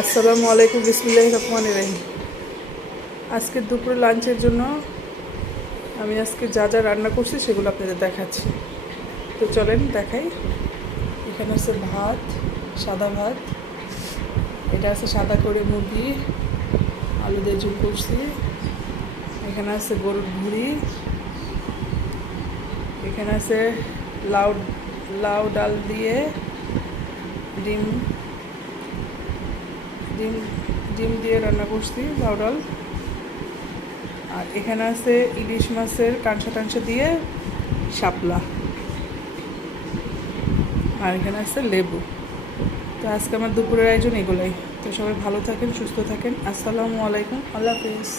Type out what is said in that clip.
আসসালামু আলাইকুম, বিসমিল্লাহির রহমানির রহিম। আজকে দুপুরে লাঞ্চের জন্য আমি আজকে যা যা রান্না করছি সেগুলো আপনাদের দেখাচ্ছি। তো চলেন দেখাই। এখানে আছে ভাত, সাদা ভাত। এটা আছে সাদা করে মুরগি, আলু দিয়ে ঝোল করছি। এখানে আছে গরুর ভুঁড়ি। এখানে আছে লাউ লাউ ডাল দিয়ে ডিম ডিম ডিম দিয়ে রান্না করছি লাউ ডাল। আর এখানে আছে ইলিশ মাছের কাঁচা টাংসা দিয়ে শাপলা। আর এখানে আছে লেবু। তো আজকে আমার দুপুরের আয়োজন এগুলোই। তো সবাই ভালো থাকেন, সুস্থ থাকেন। আসসালামু আলাইকুম, আল্লাহ হাফিজ।